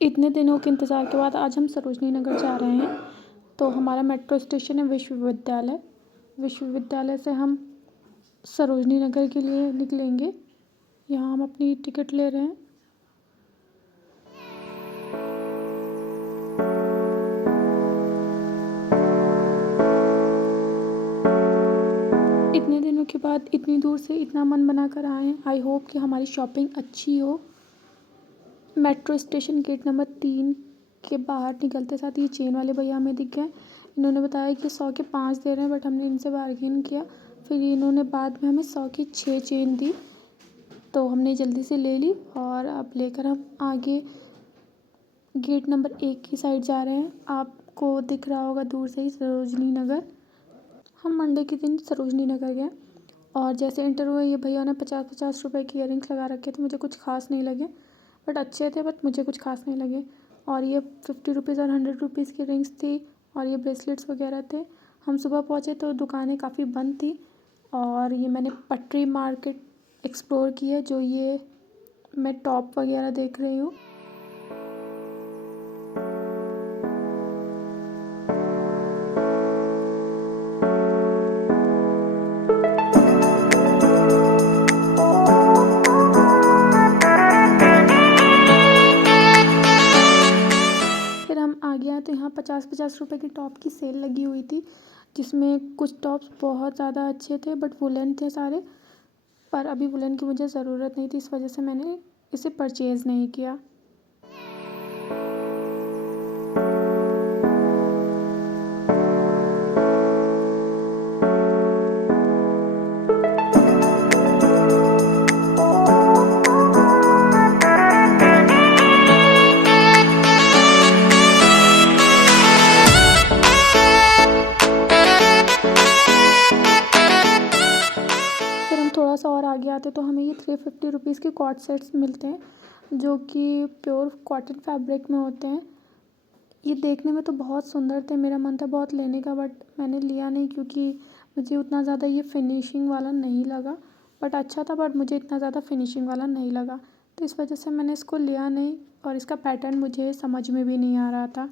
इतने दिनों के इंतज़ार के बाद आज हम सरोजनी नगर जा रहे हैं। तो हमारा मेट्रो स्टेशन है विश्वविद्यालय। विश्वविद्यालय से हम सरोजनी नगर के लिए निकलेंगे। यहाँ हम अपनी टिकट ले रहे हैं। इतने दिनों के बाद इतनी दूर से इतना मन बना कर आए हैं। आई होप कि हमारी शॉपिंग अच्छी हो। मेट्रो स्टेशन गेट नंबर 3 के बाहर निकलते साथ ये चेन वाले भैया हमें दिख गए। इन्होंने बताया कि 100 के 5 दे रहे हैं, बट हमने इनसे बार्गेन किया। फिर इन्होंने बाद में हमें 100 की 6 चेन दी, तो हमने जल्दी से ले ली और अब लेकर हम आगे गेट नंबर 1 की साइड जा रहे हैं। आपको दिख रहा होगा दूर से ही सरोजनी नगर। हम मंडे के दिन सरोजनी नगर गए और जैसे एंटर हुए ये भैया ने 50-50 रुपए की इयररिंग्स लगा रखे थे। मुझे कुछ खास नहीं लगे, बट अच्छे थे, बट मुझे कुछ खास नहीं लगे। और ये 50 रुपीज़ और 100 रुपीज़ की रिंग्स थी और ये ब्रेसलेट्स वगैरह थे। हम सुबह पहुँचे तो दुकानें काफ़ी बंद थी और ये मैंने पटरी मार्केट एक्सप्लोर की है, जो ये मैं टॉप वगैरह देख रही हूँ। फिर हम आगे आए तो यहाँ 50-50 रुपए की टॉप की सेल लगी हुई थी, जिसमें कुछ टॉप्स बहुत ज़्यादा अच्छे थे बट वुलन थे सारे। पर अभी वुलन की मुझे ज़रूरत नहीं थी, इस वजह से मैंने इसे परचेज़ नहीं किया। फिर हम थोड़ा सा और आगे आते तो हमें ये 350 रुपीज़ के कॉर्ड सेट्स मिलते हैं, जो कि प्योर कॉटन फैब्रिक में होते हैं। ये देखने में तो बहुत सुंदर थे, मेरा मन था बहुत लेने का, बट मैंने लिया नहीं क्योंकि मुझे उतना ज़्यादा ये फिनिशिंग वाला नहीं लगा। बट अच्छा था, बट मुझे इतना ज़्यादा फिनिशिंग वाला नहीं लगा, तो इस वजह से मैंने इसको लिया नहीं और इसका पैटर्न मुझे समझ में भी नहीं आ रहा था।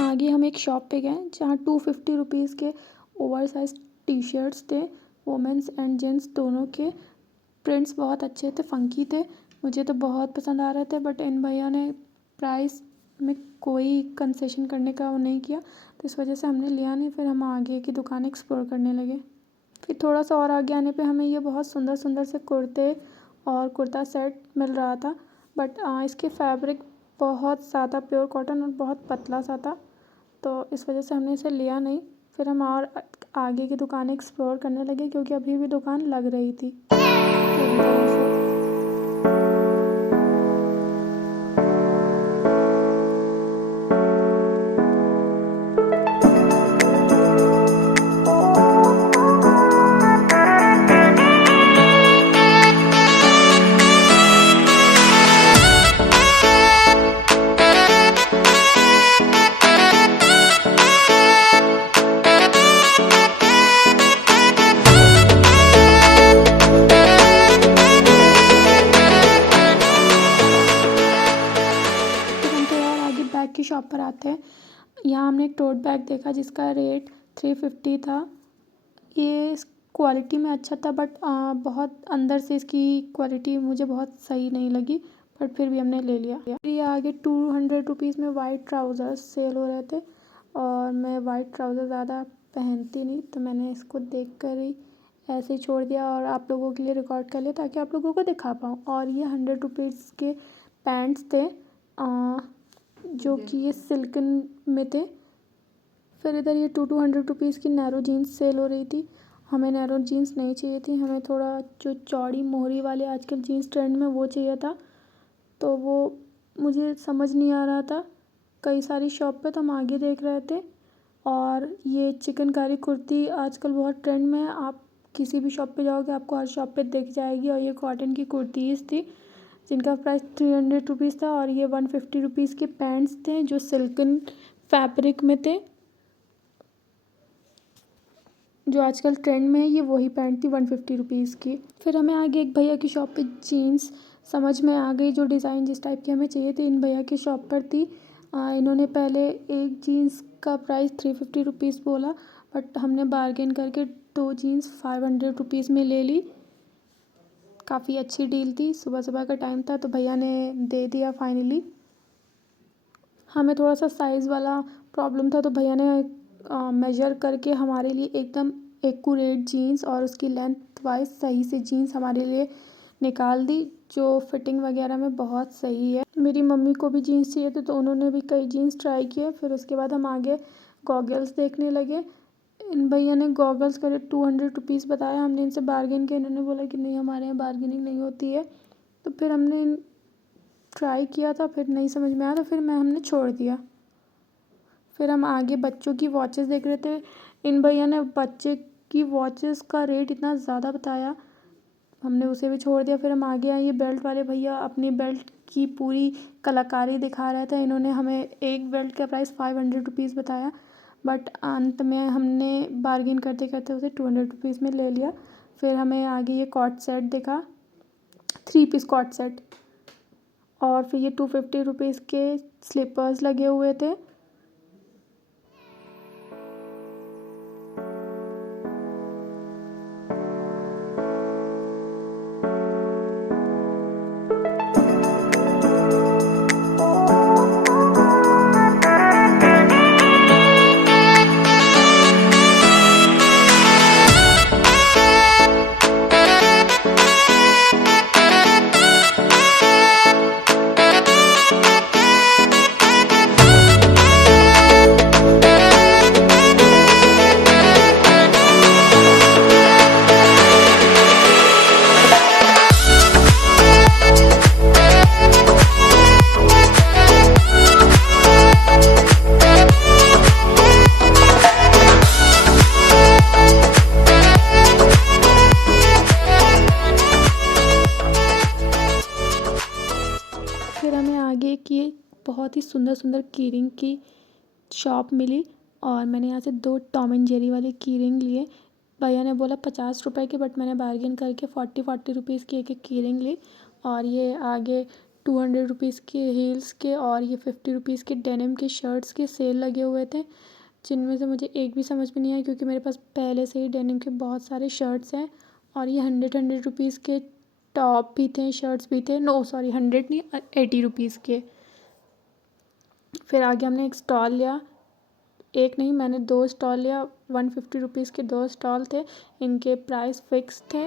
आगे हम एक शॉप पे गए जहाँ 250 रुपीज़ के ओवर साइज टी शर्ट्स थे, वुमेंस एंड जेंट्स दोनों के। प्रिंट्स बहुत अच्छे थे, फ़ंकी थे, मुझे तो बहुत पसंद आ रहे थे। बट इन भैया ने प्राइस में कोई कंसेशन करने का वो नहीं किया, तो इस वजह से हमने लिया नहीं। फिर हम आगे की दुकान एक्सप्लोर करने लगे। फिर थोड़ा सा और आगे आने पे हमें ये बहुत सुंदर सुंदर से कुर्ते और कुर्ता सेट मिल रहा था, बट इसके फैब्रिक बहुत ज़्यादा प्योर कॉटन और बहुत पतला सा था, तो इस वजह से हमने इसे लिया नहीं। फिर हम और आगे की दुकान एक्सप्लोर करने लगे क्योंकि अभी भी दुकान लग रही थी पूरी तरह से। बैग की शॉप पर आते हैं। यहाँ हमने एक टोट बैग देखा जिसका रेट 350 था। ये क्वालिटी में अच्छा था, बट बहुत अंदर से इसकी क्वालिटी मुझे बहुत सही नहीं लगी, बट फिर भी हमने ले लिया। ये आगे 200 रुपीज़ में वाइट ट्राउज़र्स सेल हो रहे थे और मैं वाइट ट्राउज़र ज़्यादा पहनती नहीं, तो मैंने इसको देख कर ही ऐसे ही छोड़ दिया और आप लोगों के लिए रिकॉर्ड कर लिया ताकि आप लोगों को दिखा पाऊँ। और ये 100 रुपीज़ के पैंट्स थे, जो कि ये सिल्कन में थे। फिर इधर ये 200 रुपीज़ की नैरो जीन्स सेल हो रही थी। हमें नैरो जीन्स नहीं चाहिए थी, हमें थोड़ा जो चौड़ी मोहरी वाले आजकल जीन्स ट्रेंड में वो चाहिए था, तो वो मुझे समझ नहीं आ रहा था। कई सारी शॉप पे तो हम आगे देख रहे थे। और ये चिकनकारी कुर्ती आजकल बहुत ट्रेंड में है, आप किसी भी शॉप पे जाओगे आपको हर शॉप पे दिख जाएगी, और ये कॉटन की कुर्तीज़ थी जिनका प्राइस 300 रुपीज़ था। और ये 150 रुपीज़ के पैंट्स थे जो सिल्कन फैब्रिक में थे, जो आजकल ट्रेंड में है। ये वही पैंट थी 150 रुपीज़ की। फिर हमें आगे एक भैया की शॉप पे जीन्स समझ में आ गई, जो डिज़ाइन जिस टाइप की हमें चाहिए थी इन भैया की शॉप पर थी। इन्होंने पहले एक जीन्स का प्राइस 350 रुपीज़ बोला, बट हमने बार्गेन करके 2 जीन्स 500 रुपीज़ में ले ली। काफ़ी अच्छी डील थी, सुबह सुबह का टाइम था तो भैया ने दे दिया फाइनली। हमें थोड़ा सा साइज़ वाला प्रॉब्लम था तो भैया ने मेजर करके हमारे लिए एकदम एक्यूरेट जीन्स और उसकी लेंथ वाइज सही से जीन्स हमारे लिए निकाल दी, जो फिटिंग वगैरह में बहुत सही है। मेरी मम्मी को भी जीन्स चाहिए थे तो उन्होंने भी कई जीन्स ट्राई किए। फिर उसके बाद हम आगे गॉगल्स देखने लगे। इन भैया ने गॉगल्स का रेट 200 रुपीज़ बताया। हमने इनसे बार्गेन किया, इन्होंने बोला कि नहीं हमारे यहाँ बार्गेनिंग नहीं होती है। तो फिर हमने ट्राई किया था, फिर नहीं समझ में आया तो फिर हमने छोड़ दिया। फिर हम आगे बच्चों की वॉचेस देख रहे थे। इन भैया ने बच्चे की वॉचेस का रेट इतना ज़्यादा बताया, हमने उसे भी छोड़ दिया। फिर हम आगे आए, ये बेल्ट वाले भैया अपनी बेल्ट की पूरी कलाकारी दिखा रहे थे। इन्होंने हमें एक बेल्ट का प्राइस 500 रुपीज़ बताया, बट अंत में हमने बार्गेन करते करते उसे 200 रुपीज़ में ले लिया। फिर हमें आगे ये कॉट सेट दिखा, 3 पीस कॉट सेट। और फिर ये 250 रुपीज़ के स्लीपर्स लगे हुए थे। फिर हमें आगे की बहुत ही सुंदर सुंदर की रिंग की शॉप मिली और मैंने यहाँ से 2 टॉम एंड जेरी वाले की रिंग लिए। भैया ने बोला 50 रुपए के, बट मैंने बार्गेन करके 40 रुपीज़ की एक की रिंग ली। और ये आगे 200 रुपीज़ के हील्स के और ये 50 रुपीज़ के डेनिम के शर्ट्स के सेल लगे हुए थे, जिनमें से मुझे एक भी समझ में नहीं आया क्योंकि मेरे पास पहले से ही डेनिम के बहुत सारे शर्ट्स हैं। और ये 100 रुपीज़ के टॉप भी थे, शर्ट्स भी थे। नो सॉरी, 100 नहीं, 80 रुपीज़ के। फिर आगे हमने एक स्टॉल लिया, एक नहीं मैंने 2 स्टॉल लिया। 150 रुपीज़ के 2 स्टॉल थे, इनके प्राइस फिक्स थे।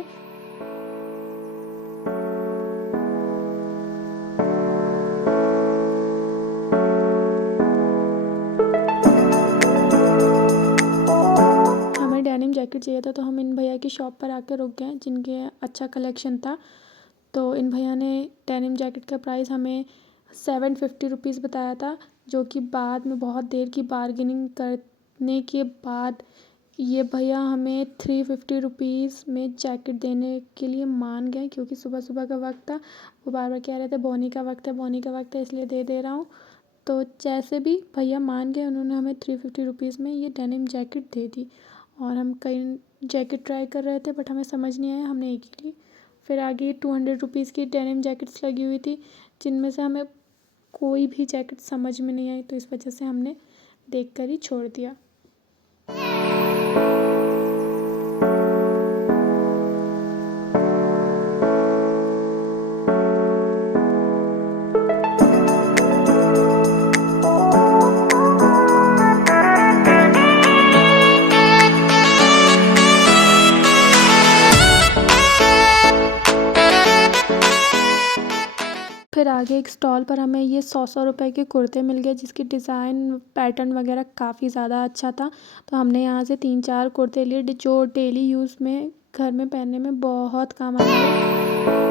हमें डेनिम जैकेट चाहिए था तो हम इन भैया की शॉप पर आकर रुक गए, जिनके अच्छा कलेक्शन था। तो इन भैया ने डेनिम जैकेट का प्राइस हमें 750 रुपीज़ बताया था, जो कि बाद में बहुत देर की बार्गेनिंग करने के बाद ये भैया हमें 350 रुपीज़ में जैकेट देने के लिए मान गए, क्योंकि सुबह सुबह का वक्त था। वो बार बार कह रहे थे बोनी का वक्त है, बोनी का वक्त है, इसलिए दे रहा हूँ। तो जैसे भी भैया मान गए, उन्होंने हमें 350 रुपीज़ में ये डेनिम जैकेट दे दी। और हम कई जैकेट ट्राई कर रहे थे बट हमें समझ नहीं आया, हमने एक ही ली। फिर आगे 200 रुपीज़ की डेनिम जैकेट्स लगी हुई थी, जिनमें से हमें कोई भी जैकेट समझ में नहीं आई, तो इस वजह से हमने देख कर ही छोड़ दिया। फिर आगे एक स्टॉल पर हमें ये 100 रुपए के कुर्ते मिल गए, जिसकी डिज़ाइन पैटर्न वगैरह काफ़ी ज़्यादा अच्छा था। तो हमने यहाँ से 3-4 कुर्ते लिए, जो डेली यूज़ में घर में पहनने में बहुत काम आएंगे।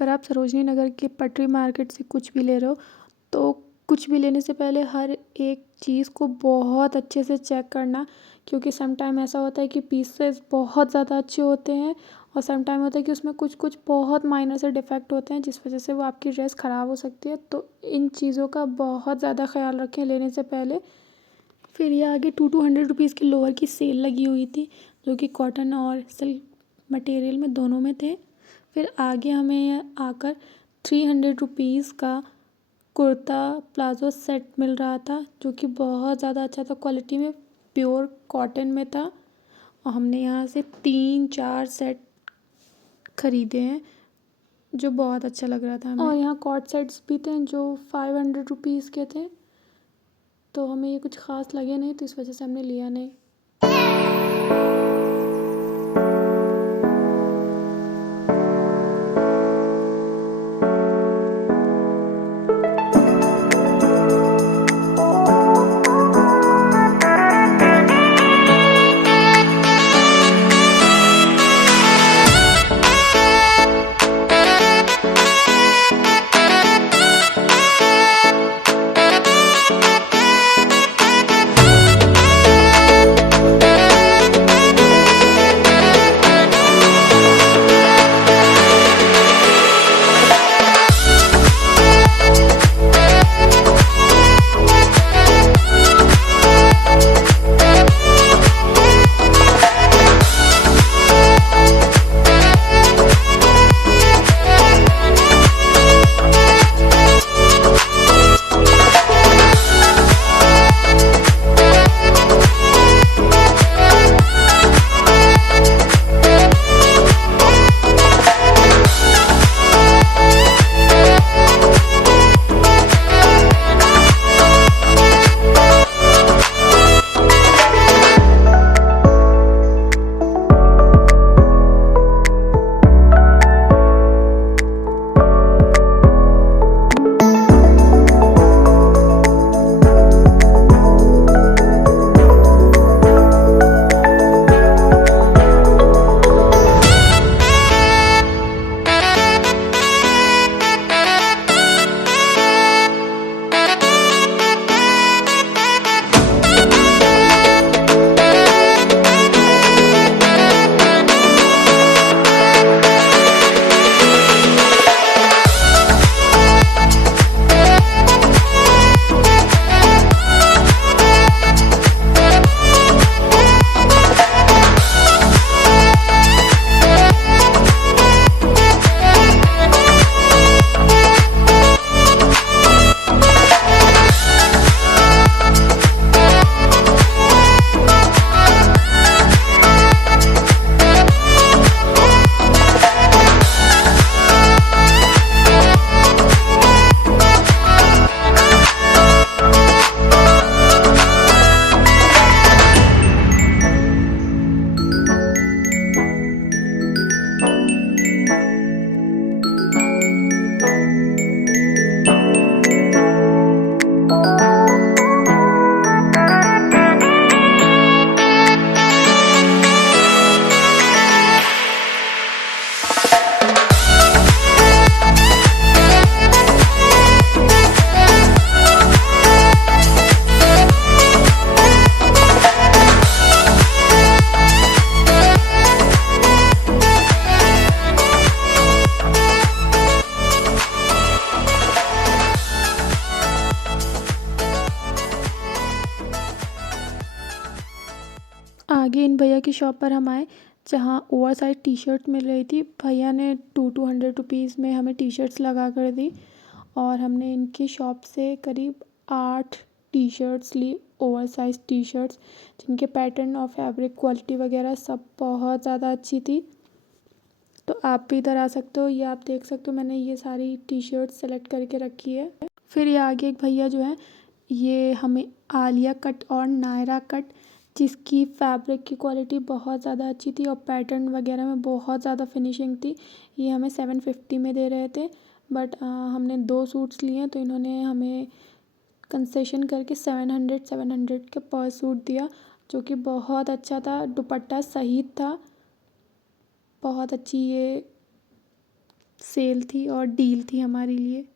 अगर आप सरोजनी नगर के पटरी मार्केट से कुछ भी ले रहे हो तो कुछ भी लेने से पहले हर एक चीज़ को बहुत अच्छे से चेक करना, क्योंकि सम टाइम ऐसा होता है कि पीसेस बहुत ज़्यादा अच्छे होते हैं और सम टाइम होता है कि उसमें कुछ कुछ बहुत माइनर से डिफेक्ट होते हैं जिस वजह से वो आपकी ड्रेस ख़राब हो सकती है। तो इन चीज़ों का बहुत ज़्यादा ख्याल रखें लेने से पहले। फिर ये आगे 200 रुपीज़ की लोअर की सेल लगी हुई थी जो कि कॉटन और सिल्क मटेरियल में दोनों में थे। फिर आगे हमें आकर 300 रुपीज़ का कुर्ता प्लाज़ो सेट मिल रहा था जो कि बहुत ज़्यादा अच्छा था क्वालिटी में, प्योर कॉटन में था और हमने यहाँ से 3-4 सेट ख़रीदे हैं जो बहुत अच्छा लग रहा था हमें। और यहाँ कॉट सेट्स भी थे जो 500 रुपीज़ के थे, तो हमें ये कुछ ख़ास लगे नहीं तो इस वजह से हमने लिया नहीं। आगे इन भैया की शॉप पर हम आए जहाँ ओवर साइज टी शर्ट मिल रही थी। भैया ने 200 रुपीज़ में हमें टी शर्ट्स लगा कर दी और हमने इनकी शॉप से करीब 8 टी शर्ट्स ली, ओवर साइज टी शर्ट्स, जिनके पैटर्न और फैब्रिक क्वालिटी वगैरह सब बहुत ज़्यादा अच्छी थी। तो आप भी इधर आ सकते हो, ये आप देख सकते हो मैंने ये सारी टी शर्ट सेलेक्ट करके रखी है। फिर ये आगे एक भैया जो है ये हमें आलिया कट और नायरा कट, जिसकी फैब्रिक की क्वालिटी बहुत ज़्यादा अच्छी थी और पैटर्न वगैरह में बहुत ज़्यादा फिनिशिंग थी, ये हमें 750 में दे रहे थे। बट हमने 2 सूट्स लिए तो इन्होंने हमें कंसेशन करके 700 के पर सूट दिया, जो कि बहुत अच्छा था। दुपट्टा सही था, बहुत अच्छी ये सेल थी और डील थी हमारे लिए।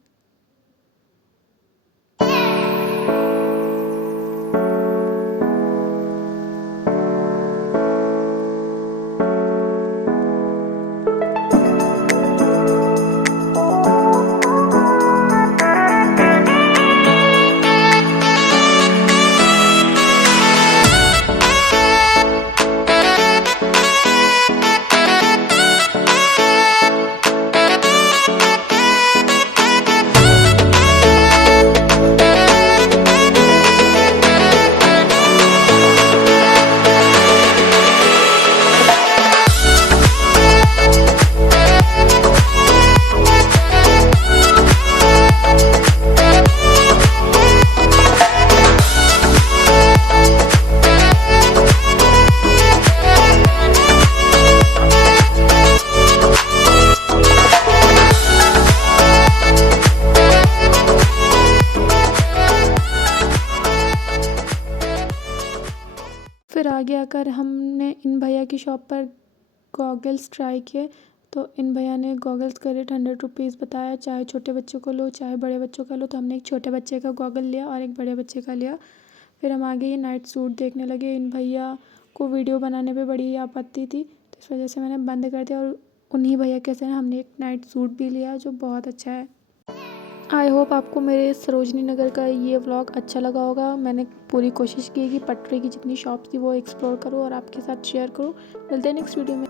फिर आगे आकर हमने इन भैया की शॉप पर गॉगल्स ट्राई किए। तो इन भैया ने गॉगल्स का रेट 100 रुपीज़ बताया, चाहे छोटे बच्चों को लो चाहे बड़े बच्चों का लो। तो हमने एक छोटे बच्चे का गॉगल लिया और एक बड़े बच्चे का लिया। फिर हम आगे ये नाइट सूट देखने लगे। इन भैया को वीडियो बनाने पे बड़ी आपत्ति थी, तो इस वजह से मैंने बंद कर दिया। और उन्हीं भैया के से हमने एक नाइट सूट भी लिया जो बहुत अच्छा है। आई होप आपको मेरे सरोजनी नगर का ये व्लॉग अच्छा लगा होगा। मैंने पूरी कोशिश की कि पटरी की जितनी शॉप्स थी वो एक्सप्लोर करूँ और आपके साथ शेयर करूँ। मिलते हैं नेक्स्ट वीडियो में।